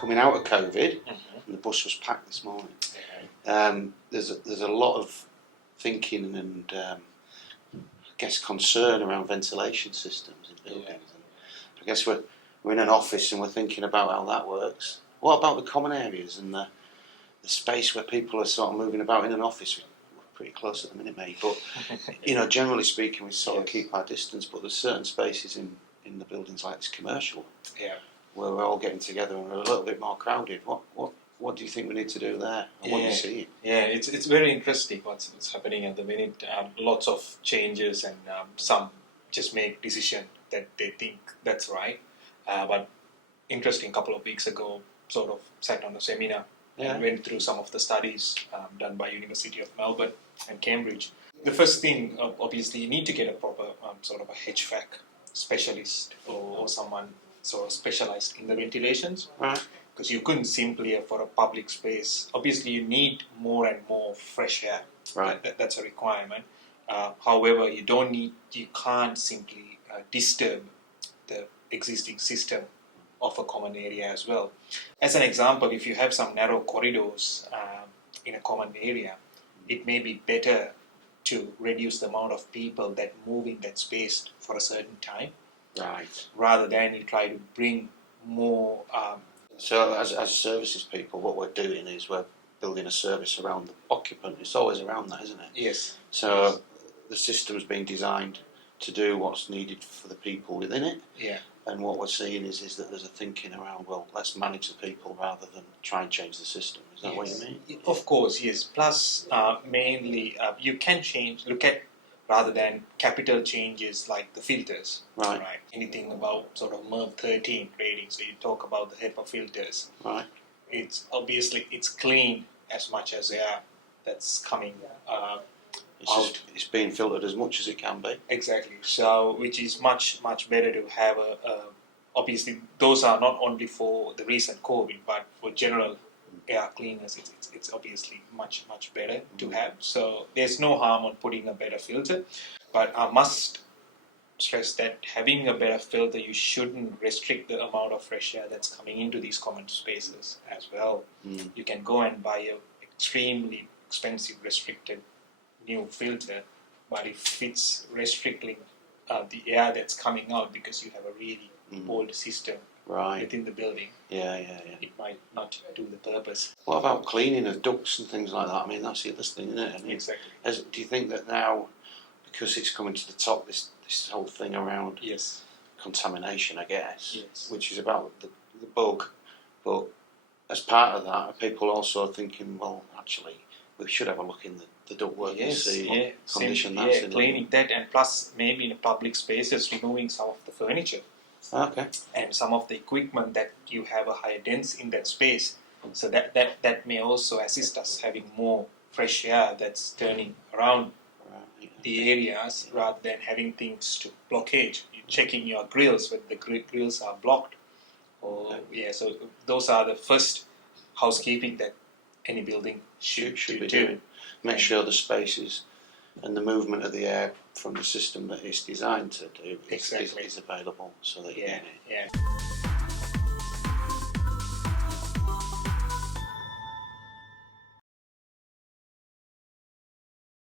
coming out of COVID, and the bus was packed this morning. There's a lot of thinking and I guess concern around ventilation systems in buildings. And I guess we're in an office and we're thinking about how that works. What about the common areas and the space where people are sort of moving about in an office? We're pretty close at the minute, mate, but generally speaking, we sort of keep our distance. But there's certain spaces in the buildings like this commercial, where we're all getting together and we're a little bit more crowded. What do you think we need to do there? And what do you see? Yeah, it's very interesting what's happening at the minute. Lots of changes, and some just make decision that they think that's right. But interesting, couple of weeks ago, sort of sat on a seminar and went through some of the studies done by University of Melbourne and Cambridge. The first thing, obviously, you need to get a proper sort of a HVAC specialist or someone sort of specialized in the ventilations. Right. Because you couldn't simply, for a public space, obviously you need more and more fresh air. Right. That's a requirement. However, you can't simply disturb the existing system of a common area as well. As an example, if you have some narrow corridors in a common area, it may be better to reduce the amount of people that move in that space for a certain time. Right. Rather than you try to bring more. So as services people, what we're doing is we're building a service around the occupant. It's always around that, isn't it? Yes. So the system's been designed to do what's needed for the people within it. Yeah. And what we're seeing is that there's a thinking around, well, let's manage the people rather than try and change the system. Is that what you mean? Of course, yes. Plus, mainly, you can look at, rather than capital changes like the filters. Right. Anything about sort of MERV 13 rating, so you talk about the HEPA filters. Right. It's obviously, it's clean as much as air that's coming out. It's being filtered as much as it can be. Exactly. So, which is much better to have obviously, those are not only for the recent COVID, but for general air cleaners, it's obviously much better to have. So there's no harm on putting a better filter, but I must stress that having a better filter, you shouldn't restrict the amount of fresh air that's coming into these common spaces as well. You can go and buy a extremely expensive restricted new filter, but if it's restricting the air that's coming out because you have a really old system within the building, it might not do the purpose. What about cleaning of ducts and things like that? I mean, that's the other thing, isn't it? I mean, exactly. Do you think that now, because it's coming to the top, this whole thing around contamination, I guess, which is about the bug, but as part of that, are people also thinking, well, actually, we should have a look in the ductwork and see what condition that's in? Cleaning that, and plus maybe in public spaces, removing some of the furniture. Okay. And some of the equipment that you have a higher dense in that space, so that may also assist us having more fresh air that's turning around the areas rather than having things to blockage. You're checking your grills when the grills are blocked. So those are the first housekeeping that any building should be doing. Make sure the spaces and the movement of the air from the system that it's designed to do is available so that you get it.